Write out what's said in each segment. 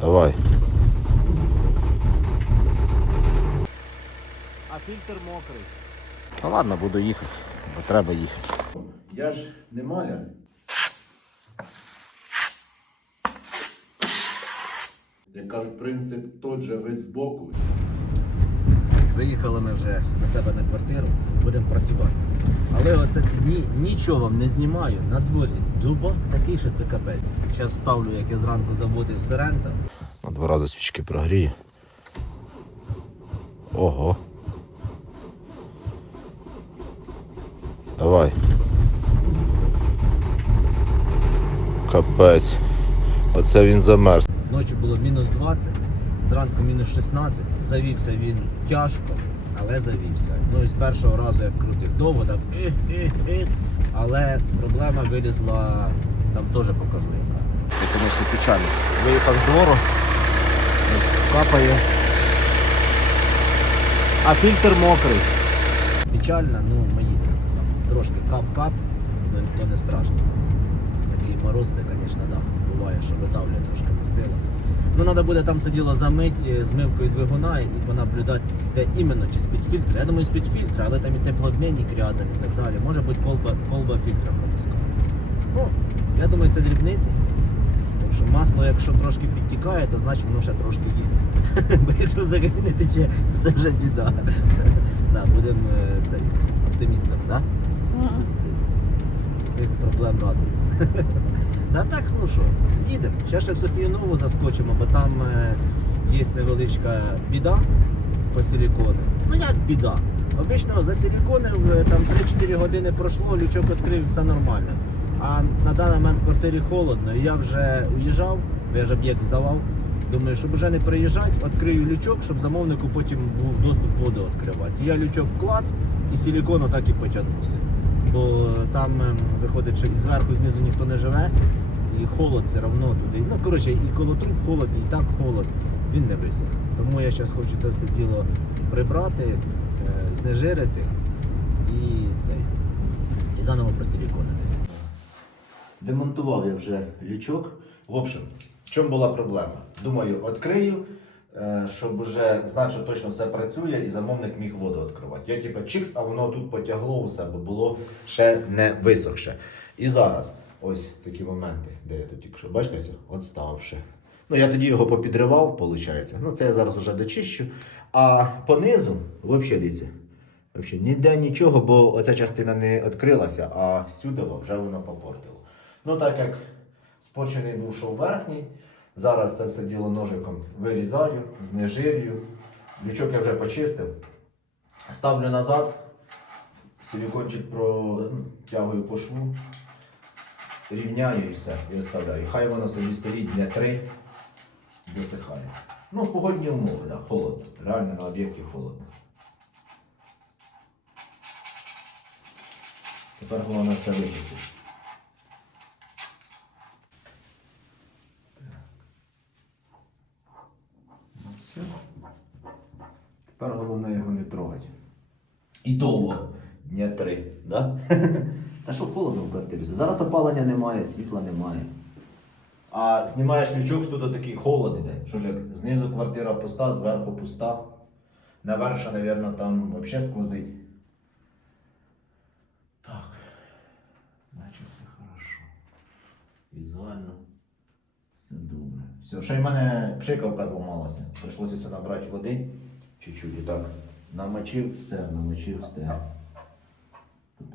Давай. А фільтр мокрий. Ну ладно, буду їхати, бо треба їхати. Я ж не маляр. Як кажуть, принцип тот же вид збоку. Виїхали ми вже на себе на квартиру, будемо працювати. Але оце ці дні нічого вам не знімаю. На дворі дуба такий, що це капець. Зараз вставлю, як я зранку заводив сирента. На два рази свічки прогрію. Ого. Давай. Капець. Оце він замерз. Ночі було мінус 20, зранку мінус 16. Завівся він тяжко, але завівся. Ну і з першого разу як крутив довго, так іх, іх, іх. Але проблема вилізла, там теж покажу яка. Це, звісно, печально. Виїхав з двору. Ось Капає. А фільтр мокрий. Печально, ну ми їдемо. Трошки кап-кап, ну то не страшно. Такий мороз, це, звісно, да. Буває, що видавлює трошки мастило. Ну, треба буде там все діло замити змивкою двигуна і понаблюдати, де іменно, чи з-під фільтра. Я думаю, з-під фільтра, але там і теплообмінник рядом і так далі. Може бути колба, колба фільтра пропускає. Ну, я думаю, це дрібниці. Тому що масло, якщо трошки підтікає, то значить воно ще трошки їде. Бо якщо взагалі не тече, це вже біда. Да, будемо е, оптимістом, так? Всіх проблем радуються. Та так, ну що, їдемо. Ще ще в Софію Нову заскочимо, бо там е, є невеличка біда по силікону. Ну як біда? Обично за силіконів е, там 3-4 години пройшло, лючок відкрив, все нормально. А на даний момент в квартирі холодно, я вже уїжджав, я ж об'єкт здавав. Думаю, щоб вже не приїжджати, відкрию лючок, щоб замовнику потім був доступ воду відкривати. Я лючок клац і силікон отак і потягнувся. Бо там ем, виходить, що зверху, і знизу ніхто не живе, холод все одно туди. Ну, коротше, і коло труб холодний, і так холод, він не висох. Тому я зараз хочу це все діло прибрати, е, знежирити і цей. І заново просиліконити. Демонтував я вже лючок. В общем, в чому була проблема? Думаю, відкрию, е, щоб вже знати, що точно все працює, і замовник міг воду відкривати. Я типу чикс, а воно тут потягло у себе, було ще не висохше. І зараз ось такі моменти, де я тут тільки що, бачите, ще. Ну, я тоді його попідривав, виходить. Ну, це я зараз вже дочищу. А понизу, взагалі дивіться, Взагалі, ніде нічого, бо оця частина не відкрилася, а сюди вже воно попортило. Ну, так як спочений був шов верхній, зараз це все діло ножиком вирізаю, знежирюю. Лючок я вже почистив. Ставлю назад, силікончик протягую по шву, рівняю і все, і оставляю. Хай воно собі стоїть дня три, досихає. Ну, погодні умови, да, холодно. Реально на об'єкті холодно. Тепер головне це вичистити. Тепер головне його не трогати. І довго дня три, да? Та що холодно в квартирі? Зараз опалення немає, світла немає. А знімаєш лючок, тут такий холод іде. Що ж, як знизу квартира пуста, зверху пуста. Наверх, ще, мабуть, там взагалі сквозить. Так. Наче все хорошо. Візуально. Все добре. Все, ще й в мене пшикавка зламалася. Прийшлося сюди набрати води. Чуть-чуть і так. Намочив, стер, намочив, стер.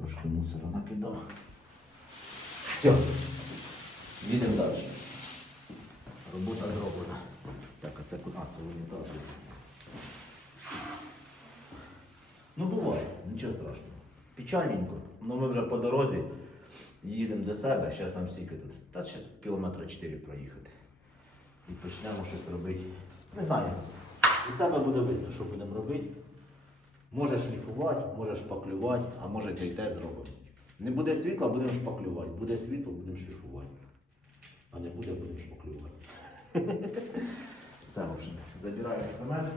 Трошки мусору накидав. Все. Їдемо далі. Робота зроблена. Так, а це куди? Це унітаз. Ну буває, нічого страшного. Печальненько. Ну ми вже по дорозі їдемо до себе, зараз нам стільки тут. Та ще кілометра 4 проїхати. І почнемо щось робити. Не знаю. У себе буде видно, що будемо робити. Може шліфувати, може шпаклювати, а може й те зробимо. Не буде світла, будемо шпаклювати. Буде світло, будемо шліфувати. А не буде, будемо шпаклювати. Все, в общем, забираю інструмент.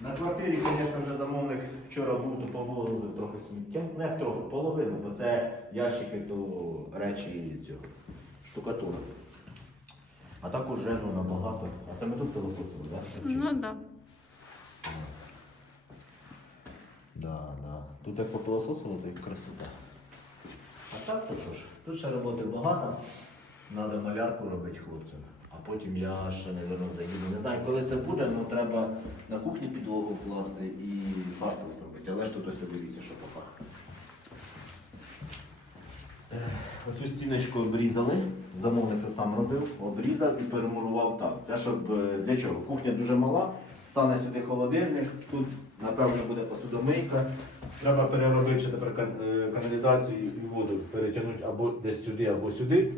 На квартирі, звісно, вже замовник вчора був, то повозив трохи сміття. Ну як трохи, половину, бо це ящики, то речі цього штукатури. А так уже ну, набагато. А це ми тут пилососили, так? Ну да. Да, да. Тут як попилососили, то і красота. А так то що ж, тут ще роботи багато. Треба малярку робити хлопцям. А потім я ще, мабуть, заїду. Не знаю, коли це буде, але треба на кухні підлогу класти і фартук зробити. Але ж тут ось дивіться, що пока. Е, Оцю стіночку обрізали, замовник сам робив, обрізав і перемурував так. Це щоб е, для чого? Кухня дуже мала, стане сюди холодильник, тут напевно буде посудомийка. Треба переробити е, каналізацію і воду перетягнути або десь сюди, або сюди.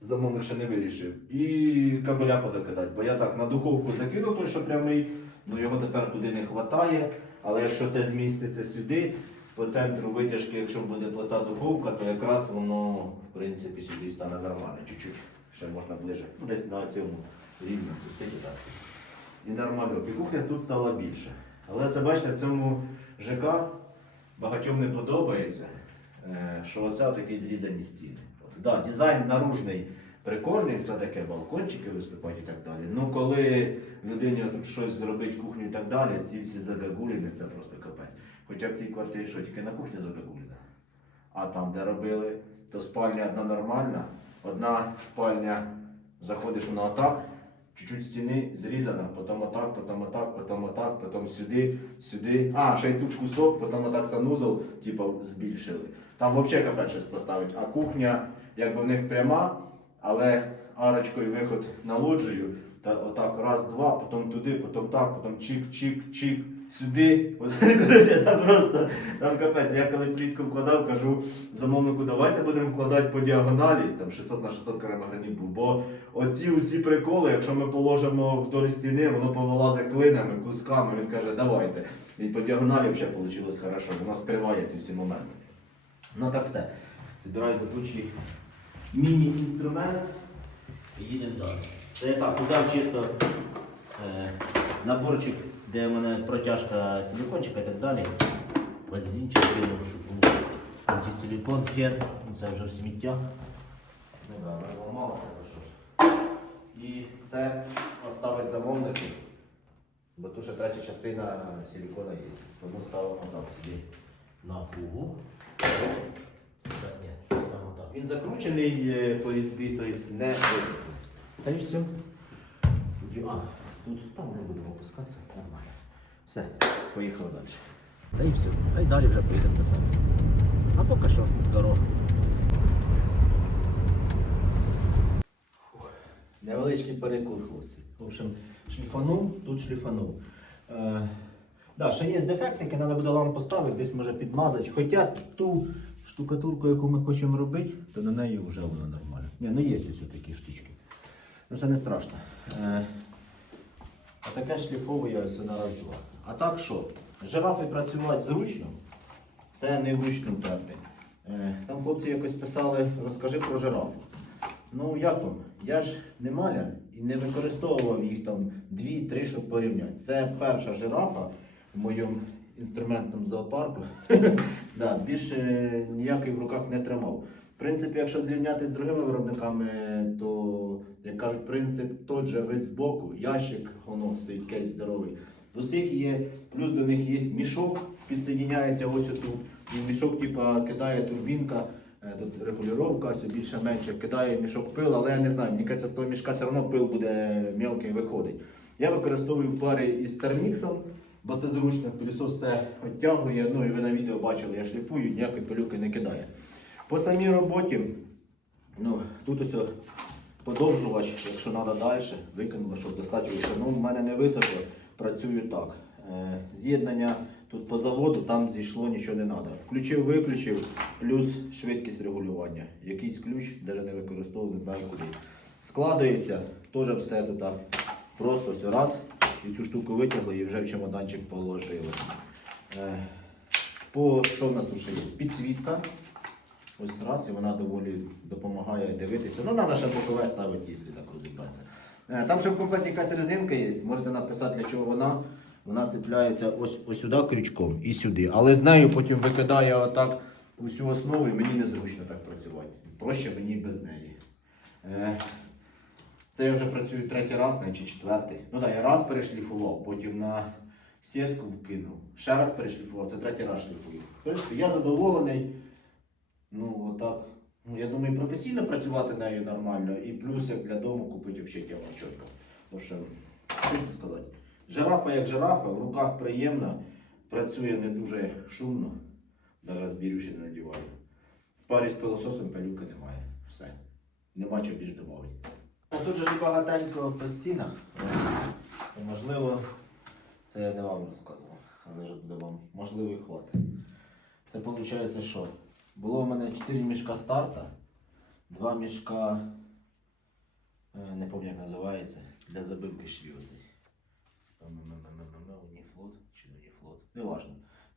Замовник ще не вирішив. І кабеля подокидати. Бо я так на духовку закинув той, що прямий, ну його тепер туди не вистачає. Але якщо це зміститься сюди, по центру витяжки, якщо буде плита духовка, то якраз воно в принципі сюди стане нормально. Чуть-чуть ще можна ближе. Ну, десь на цьому рівні пустити так. І нормально. І кухня тут стала більше. Але це бачите, в цьому ЖК багатьом не подобається, е, що оце такі зрізані стіни. От, да, дизайн наружний прикольний, все таке, балкончики виступають і так далі. Ну коли людині тут щось зробить кухню і так далі, ці всі загагуліни це просто капець. Хоча в цій квартирі що тільки на кухні загагуліна. А там, де робили, то спальня одна нормальна, одна спальня, заходиш вона отак, чуть-чуть стіни зрізана, потім отак, потім отак, потім отак, потім сюди, сюди. А, ще й тут кусок, потім отак санузел, типу, збільшили. Там взагалі кафе щось поставить. А кухня, якби в них пряма, але арочкою виход на лоджію. Та отак, раз, два, потім туди, потім так, потім чик, чик, чик, сюди. Коротше, там просто там капець. Я коли плітку вкладав, кажу замовнику, давайте будемо вкладати по діагоналі, там 600 на 600 керамограніт був. Бо оці усі приколи, якщо ми положимо вдоль стіни, воно повилазить клинами, кусками. Він каже, давайте. І по діагоналі взагалі вийшло хорошо, воно скриває ці всі моменти. Ну так все. Збираю до кучі міні-інструмент і їдемо далі. Це я так, взяв чисто е, наборчик, де в мене протяжка силикончика і так далі. Вазелінчик кинув, щоб був антисиликон, фен, ну це вже в сміття. Ну да, ми ламали, то що ж. І це оставить замовнику, бо тут ще третя частина силикона є. Тому ставимо там собі на фугу. Так, ні, ставимо так. Він закручений е, по різьбі, тобто не висипаний. Та й все. А, тут там не будемо опускатися, нормально. Все, поїхали далі. Та й все. Та й далі вже поїдемо до себе. А поки що дорога. Невеличкий перекур, хлопці. В общем, шліфанув, тут шліфанув. Е, да, ще є дефектики, треба буде лампу поставити, десь може підмазати. Хоча ту штукатурку, яку ми хочемо робити, то на неї вже воно нормально. Ні, ну є ось такі штучки. Ну це не страшно. Е, а таке шліфовує ось на раз-два. А так що? Жирафи працювати зручно, це не вручну терти. Е, Там хлопці якось писали, розкажи про жирафу. Ну як вам? Я ж не маляр і не використовував їх там дві-три, щоб порівняти. Це перша жирафа в моєму інструментному зоопарку. більше ніяких в руках не тримав. Принципі, якщо зрівняти з другими виробниками, то, як кажуть, принцип той же вид збоку, ящик, воно стоїть кейс здоровий. В усіх є, плюс до них є мішок, підсоєдняється ось отут. І мішок, типа, кидає турбінка, е, тут регулювання, все більше-менше, кидає мішок пил, але я не знаю, мені кажеться, з того мішка все одно пил буде мелкий виходить. Я використовую в парі із терміксом, бо це зручно, пилісос все відтягує. Ну і ви на відео бачили, я шліфую, ніякої пилюки не кидає. По самій роботі, ну, тут ось подовжувач, якщо треба далі, викинула, щоб достати вище. Ну, в мене не високо, працюю так. Е, З'єднання тут по заводу, там зійшло, нічого не треба. Включив, виключив, плюс швидкість регулювання. Якийсь ключ, навіть не використовував, не знаю куди. Складується, теж все тут. Просто все раз. І цю штуку витягли і вже в чемоданчик положили. Е, По що в нас тут ще є? Підсвітка. Ось раз, і вона доволі допомагає дивитися. Ну, треба ще бокове ставити, якщо так розібратися. Е, Там ще в комплекті якась резинка є, можете написати, для чого вона. Вона цепляється ось, ось сюди крючком і сюди. Але з нею потім викидає отак усю основу і мені незручно так працювати. Проще мені без неї. Е, Це я вже працюю третій раз, навіть чи четвертий. Ну так, я раз перешліфував, потім на сітку вкинув, ще раз перешліфував, це третій раз шліфую. Принципі, я задоволений. Ну, отак. Ну, я думаю, професійно працювати нею нормально, і плюс як для дому купити взагалі тіло чітко. Тому що, що тут сказати, жирафа як жирафа, в руках приємна, працює не дуже шумно, навіть бірюші не надіваю. В парі з пилососом пилюки немає. Все. Нема чого більш додати. А тут же ж багатенько по стінах. І, можливо, це я не вам розказував, але вже буде вам можливо і хватить. Це виходить, що? Було в мене 4 мішка старта, 2 мішка, е, не пам'ятаю, як називається, для забивки швів. Уніфлот чи не уніфлот.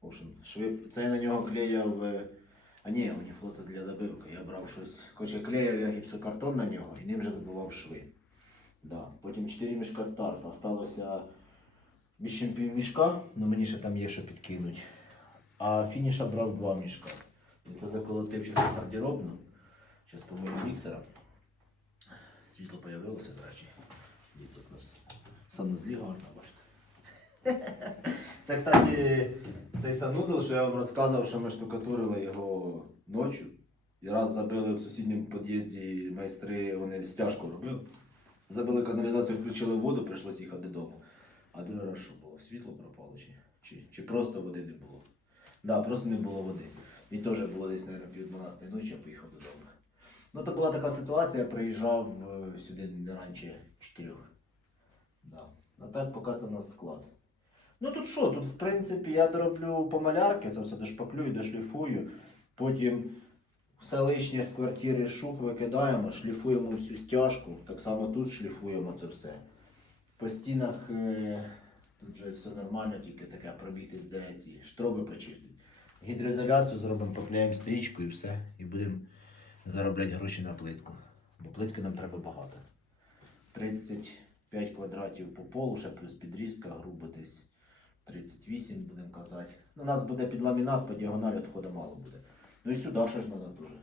В общем, шви, це я на нього клеяв. А ні, уніфлот це для забивки. Я брав щось. Короче, клеїв я гіпсокартон на нього і ним вже забивав шви. Да. Потім 4 мішка старту. Осталося більше пів мішка, але мені ще там є що підкинуть. А фініша брав 2 мішка. Це заколотив зараз гардеробну. Зараз помию міксера. Світло появилося, до речі. Дивіться просто. Санузлі гарно, бачите. Це, кстати, цей санузел, що я вам розказував, що ми штукатурили його ночі. І раз забили в сусідньому під'їзді майстри, вони стяжку робили. Забили каналізацію, включили воду, прийшлося їхати додому. А другий раз що було? Світло пропало чи, чи, чи просто води не було? Так, да, просто не було води. І теж було десь, мабуть, пів 12 ночі, я поїхав додому. Ну, то була така ситуація, я приїжджав е, сюди не раніше 4. Да. А так поки це в нас склад. Ну тут що, тут в принципі я дороблю по малярки, це все дошпаклюю, дошліфую. Потім все лишнє з квартири шук викидаємо, шліфуємо всю стяжку. Так само тут шліфуємо це все. По стінах е, тут вже все нормально, тільки таке пробігти ці штроби почистити. Гідроізоляцію зробимо, поклеїмо стрічку і все. І будемо заробляти гроші на плитку. Бо плитки нам треба багато. 35 квадратів по полу, ще плюс підрізка, грубо десь 38, будемо казати. У нас буде під ламінат, по діагоналі відходу мало буде. Ну і сюди ще ж треба дуже.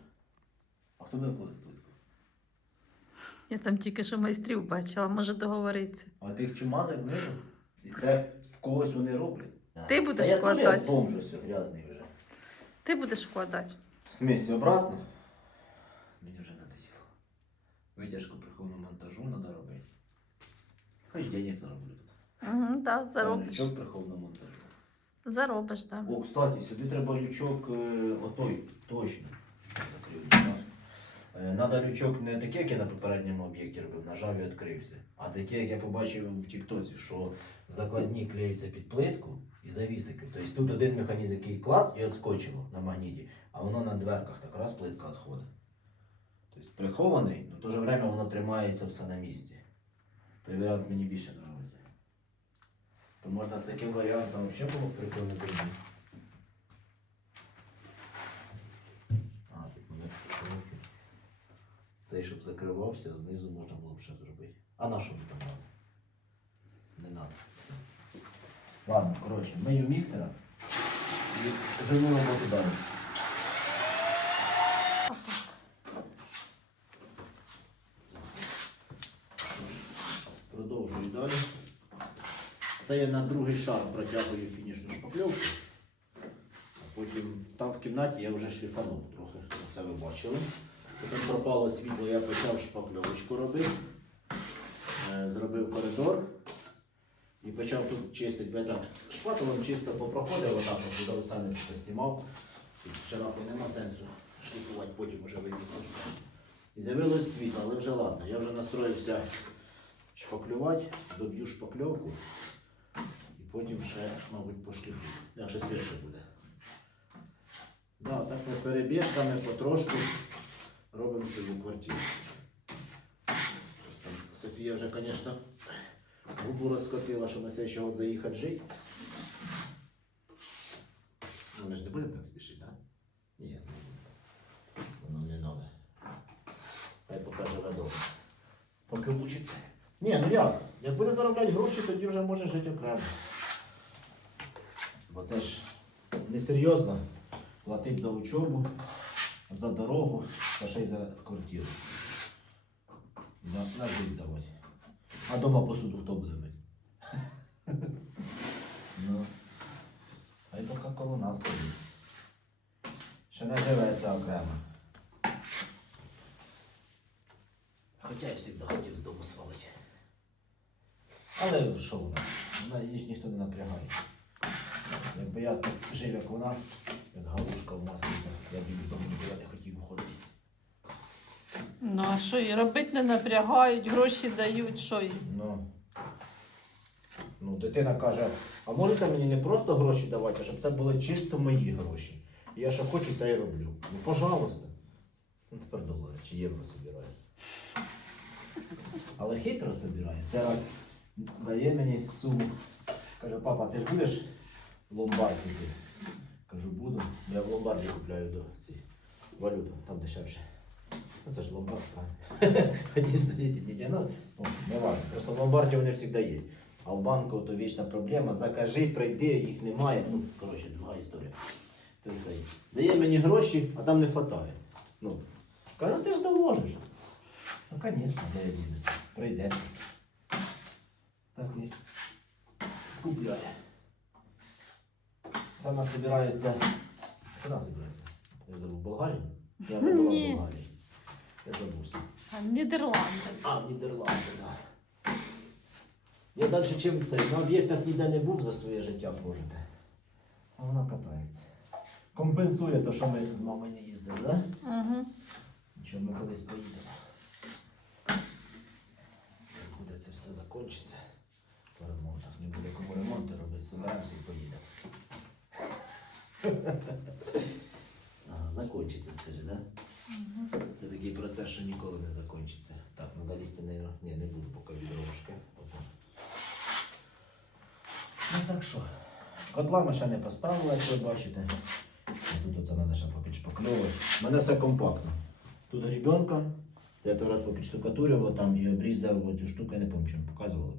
А хто буде плитку? Я там тільки що майстрів бачила, може договоритися. А тих чимазок знизу? І це в когось вони роблять. Ти будеш Та я теж складати. бомж ось грязний. Ти будеш вкладати. В смісі обратно. Мені вже надоело. Витяжку прихованого монтажу треба робити. Хоч денег зароблю тут. Угу, да, заробиш. Лючок прихованого монтажу. Заробиш, так. Да. О, кстати, сюди треба лючок е, отой, точно. Закрив будь. Е, Надо лючок не такий, як я на попередньому об'єкті робив, нажав і відкрився. А такий, як я побачив в Тіктоці, що закладні клеються під плитку і завісики. Тобто тут один механізм, який клац і відскочило на магніті, а воно на дверках так раз плитка відходить. Тобто прихований, але в то же время воно тримається все на місці. Той варіант мені більше подобається. То можна з таким варіантом взагалі було прикольно зробити. Цей, щоб закривався, знизу можна було б ще зробити. А на що мені там треба? Не треба. Ладно, коротше, мию міксера і жену роботу далі. Продовжую далі. Це я на другий шар протягую фінішну шпакльовку. А потім там в кімнаті я вже шліфанув трохи, це ви бачили. Потім пропало світло, я почав шпакльовочку робити. Е, Зробив коридор почав тут чистити, бо я так шпателом чисто попроходив, отак от туди самі знімав. Ще нахуй нема сенсу шліфувати, потім вже вийти все. І з'явилось світло, але вже ладно. Я вже настроївся шпаклювати, доб'ю шпакльовку і потім ще, мабуть, пошліфую. Якщо свіже буде. Да, так ми перебіжками потрошку робимо свою квартиру. Софія вже, звісно, губу розкотила, що на цей год заїхати жити. Ну, ми ж не будемо так спішити, так? Ні, не будемо. Воно не нове. Хай поки живе. Поки вчиться. Ні, ну як? Як буде заробляти гроші, тоді вже може жити окремо. Бо це ж несерйозно платити за учобу, за дорогу та ще й за квартиру. На, на жизнь давай. А дома посуду хто буде мити? ну. Хай поки коло нас сидить. Ще не живеться окремо. Хоча я завжди хотів з дому свалити. Але що вона? Вона її ж ніхто не напрягає. Якби я так жив, як вона, як галушка в то я б від дому нікуди не хотів уходити. Ну а що, і робити не напрягають, гроші дають, що й. Ну, ну, дитина каже, а можете мені не просто гроші давати, а щоб це були чисто мої гроші. І я що хочу, те й роблю. Ну, пожалуйста. Ну, тепер долари чи євро собирає. Але хитро собирає. Це раз дає мені суму. Каже, папа, ти ж будеш в ломбард йти? Кажу, буду. Я в ломбарді купляю до ці валюту, там дешевше. Ну це ж ломбард, правильно? Одні здаєте, дітя. Ну, ну, не важно. Просто в ломбарді вони завжди є. А в банку то вічна проблема. Закажи, прийди, їх немає. Ну, коротше, друга історія. Ти це, Дає мені гроші, а там не вистачає. Ну, каже, ну ти ж доложиш. Ну, звісно, де я дінуся. Прийде. Так і скупляє. Це вона збирається. Куди збирається? Я забув Болгарію? Я була в Болгарії. Я забувся. А Нідерланди. А, Нідерланди, так. Я далі чим це на об'єктах ніде не був за своє життя прожите. А вона катається. Компенсує те, що ми з мамою не їздили, так? Да? Угу. Нічого, ми колись поїдемо. Буде це все закінчиться по ремонтах. Не буде кому ремонти робити, зберемося і поїдемо. Ага, закінчиться, скажи, так? Да? Це такий процес, що ніколи не закінчиться. Так, треба лізти, не, ні, не буду поки від дорожки. Ну так що, котла ми ще не поставили, як ви бачите. Тут оце треба ще попідшпакльовувати. У мене все компактно. Тут грібенка, це я той раз попідштукатурював там і обрізав цю штуку, я не пам'ятаю, чим показували.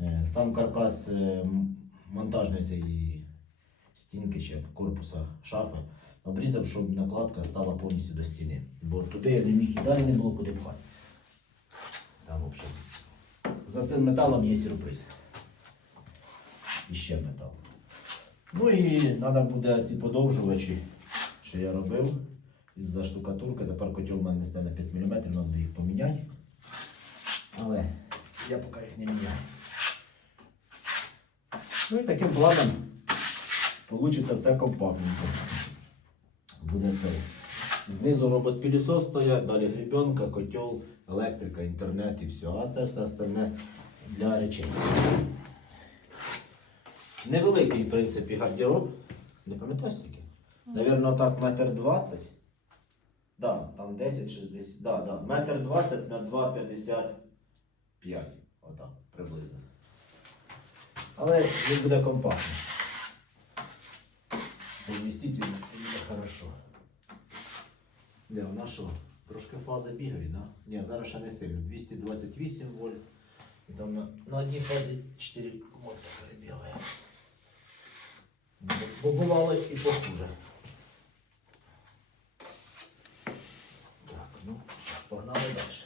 Е, Сам каркас е, м- монтажної цієї стінки ще корпуса шафи обрізав, щоб накладка стала повністю до стіни. Бо туди я не міг і далі не було куди пхати. Там, в за цим металом є сюрприз. І ще метал. Ну і треба буде ці подовжувачі, що я робив із-за штукатурки. Тепер котел в мене не стане 5 мм, треба їх поміняти. Але я поки їх не міняю. Ну і таким планом вийде все компактненько. Буде це. Знизу робот пілісос стоять, далі грібенка, котел, електрика, інтернет і все. А це все остальне для речей. Невеликий, в принципі, гардероб. Не пам'ятаєш скільки? Навірно, так, метр двадцять. Да, там 10-60. Да, да. Метр двадцять на 2,55. Отак, приблизно. Але він буде компактний. Вмістительність буде хорошо. Де, вона що? Трошки фази бігає, да? Ні, зараз ще не сильно. 228 вольт. І там на, на одній фазі 4 мотка перебігає. Бо- Бо бувало і похуже. Так, ну що ж, погнали далі.